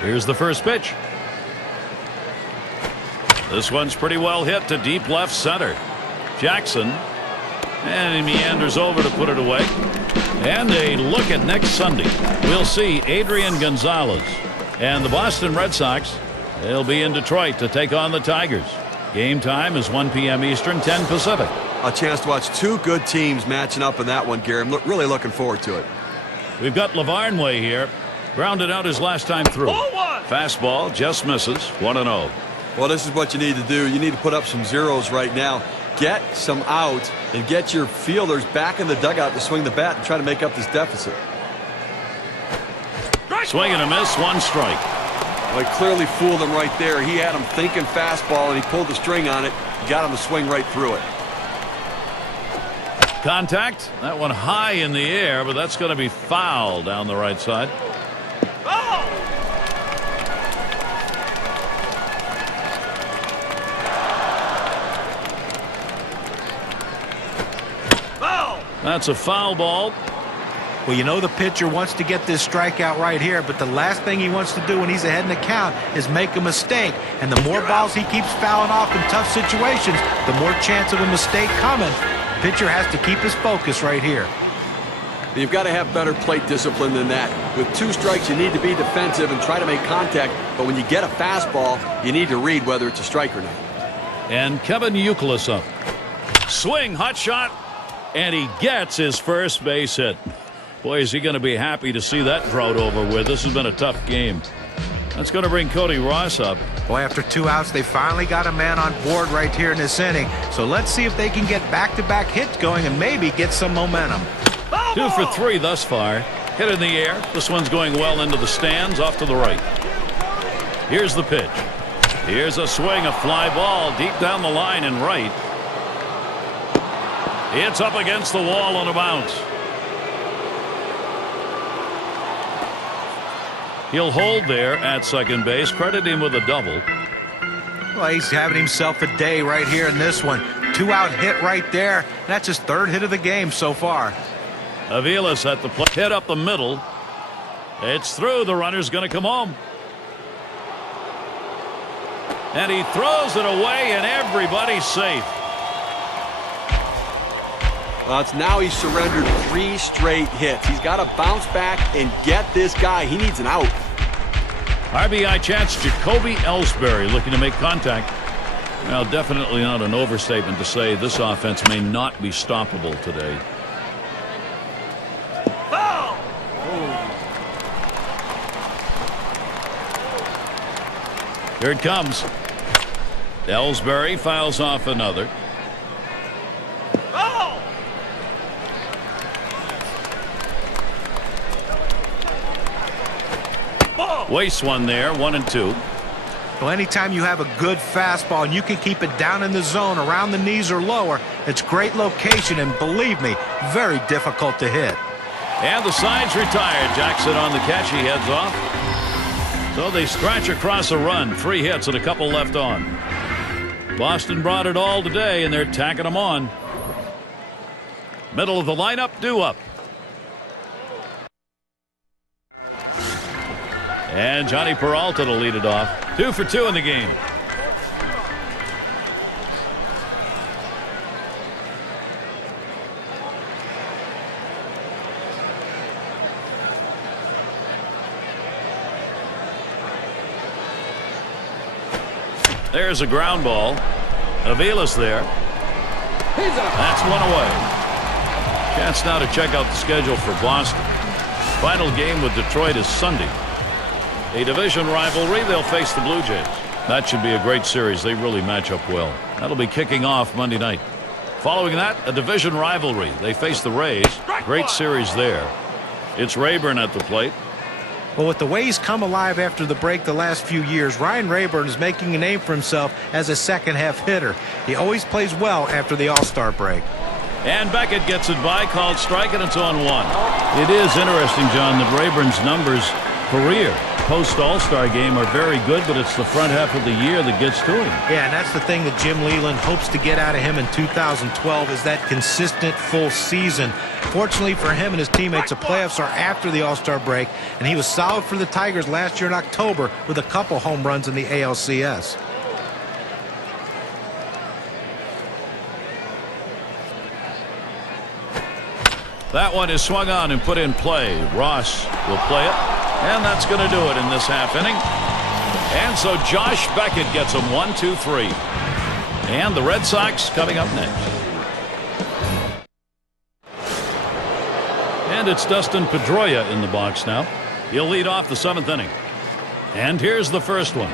Here's the first pitch. This one's pretty well hit to deep left center. Jackson, and he meanders over to put it away. And a look at next Sunday. We'll see Adrian Gonzalez and the Boston Red Sox. They'll be in Detroit to take on the Tigers. Game time is 1 p.m. Eastern, 10 Pacific. A chance to watch two good teams matching up in that one, Gary. I'm really looking forward to it. We've got Lavarnway here. Grounded out his last time through. Fastball just misses. 1-0. Well, this is what you need to do. You need to put up some zeros right now. Get some outs and get your fielders back in the dugout to swing the bat and try to make up this deficit. Swing and a miss. 1 strike. Well, he clearly fooled him right there. He had him thinking fastball, and he pulled the string on it. Got him to swing right through it. Contact. That one high in the air, but that's going to be foul down the right side. That's a foul ball. Well, you know the pitcher wants to get this strikeout right here, but the last thing he wants to do when he's ahead in the count is make a mistake. And the more balls he keeps fouling off in tough situations, the more chance of a mistake coming. Pitcher has to keep his focus right here. You've got to have better plate discipline than that. With 2 strikes, you need to be defensive and try to make contact. But when you get a fastball, you need to read whether it's a strike or not. And Kevin Youkilis up. Swing, hot shot. And he gets his first base hit. Boy, is he going to be happy to see that drought over with. This has been a tough game. That's going to bring Cody Ross up. Boy, after 2 outs, they finally got a man on board right here in this inning. So let's see if they can get back-to-back hits going and maybe get some momentum. 2 for 3 thus far. Hit in the air. This one's going well into the stands, off to the right. Here's the pitch. Here's a swing, a fly ball deep down the line and right. It's up against the wall on a bounce. He'll hold there at second base. Credit him with a double. Well, he's having himself a day right here in this one. 2-out hit right there. That's his 3rd hit of the game so far. Aviles at the plate. Hit up the middle. It's through. The runner's going to come home. And he throws it away, and everybody's safe. It's now he's surrendered 3 straight hits. He's got to bounce back and get this guy. He needs an out. RBI chance. Jacoby Ellsbury looking to make contact. Well, definitely not an overstatement to say this offense may not be stoppable today. Foul! Here it comes. Ellsbury fouls off another. Wastes one there. 1-2. Well, anytime you have a good fastball and you can keep it down in the zone around the knees or lower, it's great location and, believe me, very difficult to hit. And the side's retired. Jackson on the catch. He heads off. So they scratch across a run. 3 hits and a couple left on. Boston brought it all today, and they're tacking them on. Middle of the lineup, due up. And Johnny Peralta to lead it off. 2 for 2 in the game. There's a ground ball. Aviles there. That's one away. Chance now to check out the schedule for Boston. Final game with Detroit is Sunday. A division rivalry. They'll face the Blue Jays. That should be a great series. They really match up well. That'll be kicking off Monday night. Following that, a division rivalry. They face the Rays. Great series there. It's Rayburn at the plate. Well, with the way he's come alive after the break the last few years, Ryan Rayburn is making a name for himself as a second-half hitter. He always plays well after the All-Star break. And Beckett gets it by, called strike, and it's on 1. It is interesting, John, that Rayburn's numbers career post All-Star game are very good, but it's the front half of the year that gets to him. Yeah, and that's the thing that Jim Leyland hopes to get out of him in 2012 is that consistent full season. Fortunately for him and his teammates, the playoffs are after the All-Star break, and he was solid for the Tigers last year in October with a couple home runs in the ALCS. That one is swung on and put in play. Ross will play it, and that's going to do it in this half inning. And so Josh Beckett gets them 1, 2, 3. And the Red Sox coming up next. And it's Dustin Pedroia in the box now. He'll lead off the 7th inning. And here's the first one.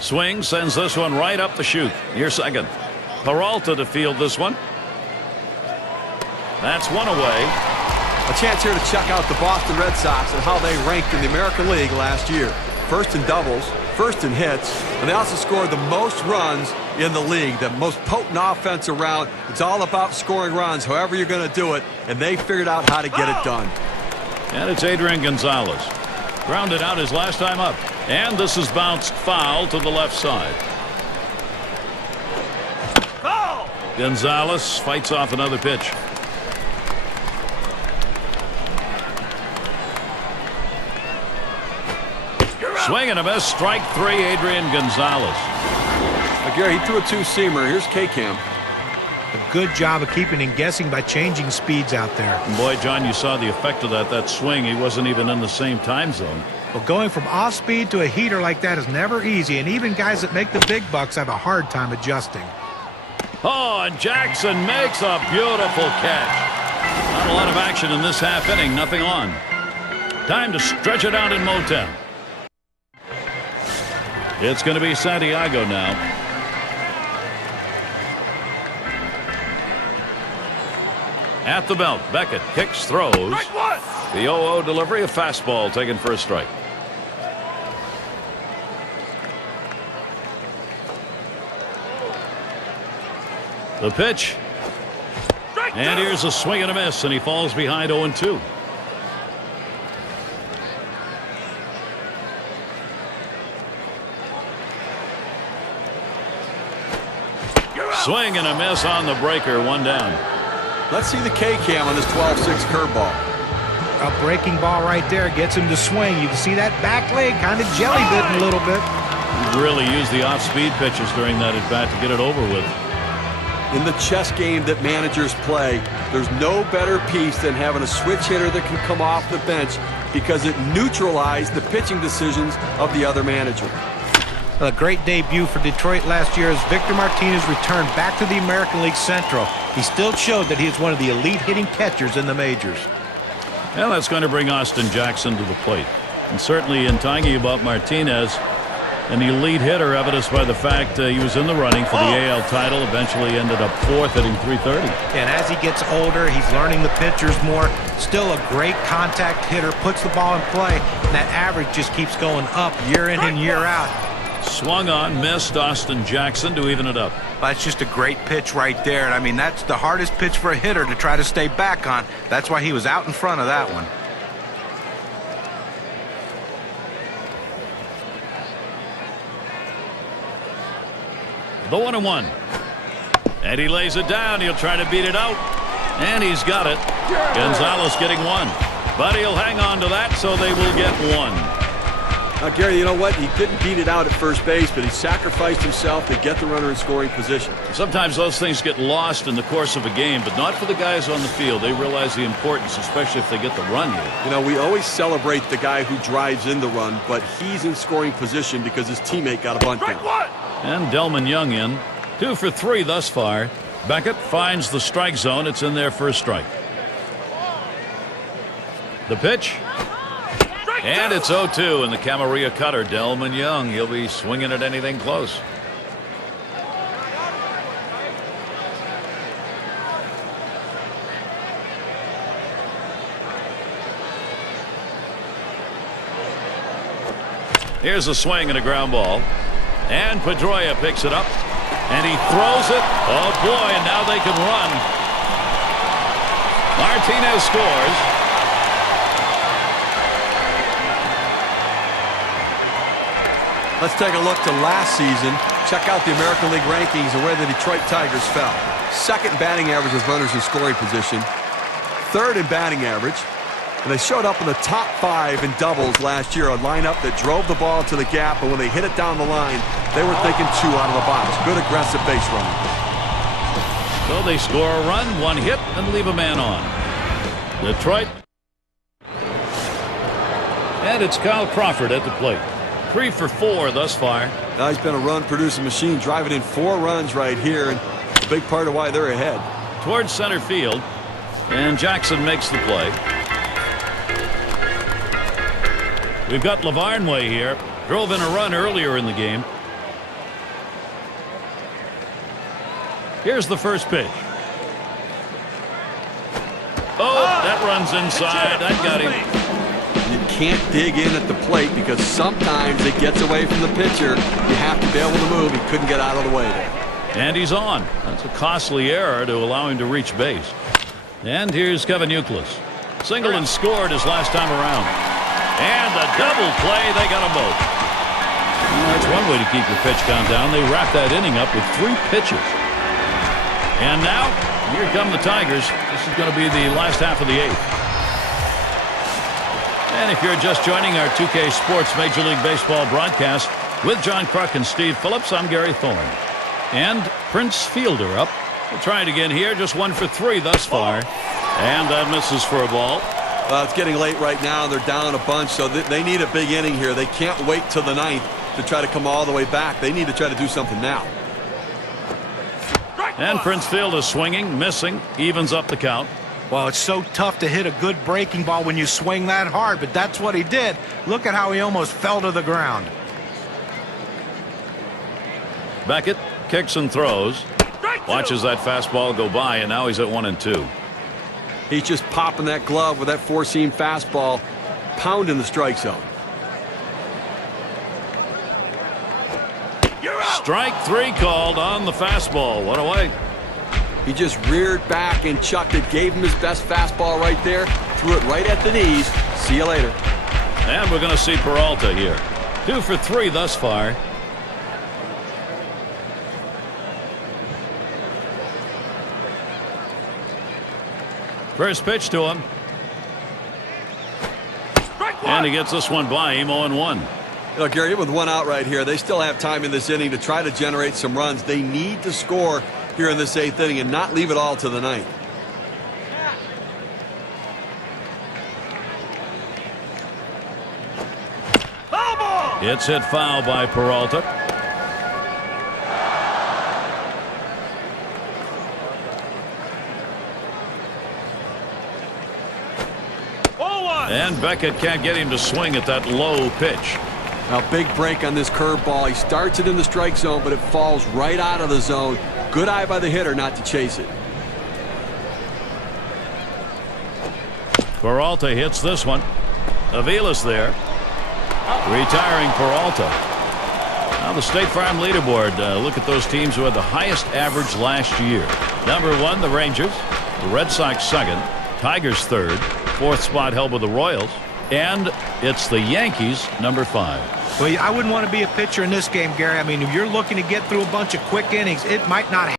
Swing sends this one right up the chute. Here's second. Peralta to field this one. That's one away. A chance here to check out the Boston Red Sox and how they ranked in the American League last year. First in doubles, first in hits, and they also scored the most runs in the league, the most potent offense around. It's all about scoring runs, however you're going to do it, and they figured out how to get it done. And it's Adrian Gonzalez. Grounded out his last time up, and this is bounced foul to the left side. Gonzalez fights off another pitch. Swing and a miss. Strike 3, Adrian Gonzalez. Gary, he threw a two-seamer. Here's K-Cam. A good job of keeping him guessing by changing speeds out there. And boy, John, you saw the effect of that swing. He wasn't even in the same time zone. Well, going from off-speed to a heater like that is never easy, and even guys that make the big bucks have a hard time adjusting. Oh, and Jackson makes a beautiful catch. Not a lot of action in this half inning. Nothing on. Time to stretch it out in Motown. It's going to be Santiago now. At the belt, Beckett kicks, throws. The 0-0 delivery, a fastball taken for a strike. The pitch. And here's a swing and a miss, and he falls behind 0-2. Swing and a miss on the breaker, one down. Let's see the K-Cam on this 12-6 curveball. A breaking ball right there gets him to swing. You can see that back leg kind of jelly bitten a little bit. He really used the off-speed pitches during that at-bat to get it over with. In the chess game that managers play, there's no better piece than having a switch hitter that can come off the bench because it neutralizes the pitching decisions of the other manager. A great debut for Detroit last year as Victor Martinez returned back to the American League Central. He still showed that he is one of the elite hitting catchers in the majors. Well, that's going to bring Austin Jackson to the plate. And certainly in talking about Martinez, an elite hitter evidenced by the fact he was in the running for the AL title, eventually ended up 4th, hitting .330. And as he gets older, he's learning the pitchers more. Still a great contact hitter, puts the ball in play, and that average just keeps going up year in and year out. Swung on, missed Austin Jackson to even it up. That's just a great pitch right there. And I mean, that's the hardest pitch for a hitter to try to stay back on. That's why he was out in front of that one. The 1-1. And he lays it down. He'll try to beat it out. And he's got it. Gonzalez getting one. But he'll hang on to that, so they will get one. Now, Gary, you know what? He didn't beat it out at first base, but he sacrificed himself to get the runner in scoring position. Sometimes those things get lost in the course of a game, but not for the guys on the field. They realize the importance, especially if they get the run here. You know, we always celebrate the guy who drives in the run, but he's in scoring position because his teammate got a bunt down. And Delman Young in. 2 for 3 thus far. Beckett finds the strike zone. It's in there for a strike. The pitch. And it's 0-2 in the Camarilla cutter. Delman Young, he'll be swinging at anything close. Here's a swing and a ground ball. And Pedroia picks it up. And he throws it. Oh, boy, and now they can run. Martinez scores. Let's take a look to last season. Check out the American League rankings and where the Detroit Tigers fell. Second in batting average with runners in scoring position. Third in batting average. And they showed up in the top 5 in doubles last year, a lineup that drove the ball to the gap, and when they hit it down the line, they were thinking 2 out of the box. Good aggressive base running. So they score a run, 1 hit, and leave a man on. Detroit. And it's Kyle Crawford at the plate. 3 for 4 thus far. Now he's been a run-producing machine, driving in 4 runs right here, and a big part of why they're ahead. Towards center field, and Jackson makes the play. We've got Lavarnway here. Drove in a run earlier in the game. Here's the first pitch. Oh, that runs inside. That got him. You can't dig in at the plate because sometimes it gets away from the pitcher. You have to be able to move. He couldn't get out of the way there. And he's on. That's a costly error to allow him to reach base. And here's Kevin Youkilis. Singled and scored his last time around. And the double play, they got them both. That's one way to keep your pitch count down. They wrap that inning up with 3 pitches. And now, here come the Tigers. This is going to be the last half of the 8th. And if you're just joining our 2K Sports Major League Baseball broadcast with John Kruk and Steve Phillips, I'm Gary Thorne. And Prince Fielder up. We'll try it again here. Just 1 for 3 thus far. And that misses for a ball. It's getting late right now. They're down a bunch, so they need a big inning here. They can't wait till the 9th to try to come all the way back. They need to try to do something now. And Prince Fielder swinging, missing, evens up the count. Well, it's so tough to hit a good breaking ball when you swing that hard, but that's what he did. Look at how he almost fell to the ground. Beckett kicks and throws. Watches that fastball go by, and now he's at 1-2. He's just popping that glove with that 4-seam fastball, pounding the strike zone. Strike 3 called on the fastball. 1 away. He just reared back and chucked it, gave him his best fastball right there, threw it right at the knees. See you later. And we're going to see Peralta here. 2 for 3 thus far. First pitch to him. And he gets this one by him, 0-1. You know, Gary, with 1 out right here, they still have time in this inning to try to generate some runs. They need to score here in this 8th inning and not leave it all to the 9th. It's hit foul by Peralta. And Beckett can't get him to swing at that low pitch. Now, big break on this curveball. He starts it in the strike zone, but it falls right out of the zone. Good eye by the hitter not to chase it. Peralta hits this one. Avila's there. Retiring Peralta. Now the State Farm leaderboard. Look at those teams who had the highest average last year. Number 1, the Rangers. The Red Sox 2nd. Tigers 3rd. 4th spot held by the Royals. And it's the Yankees, number 5. Well, I wouldn't want to be a pitcher in this game, Gary. I mean, if you're looking to get through a bunch of quick innings, it might not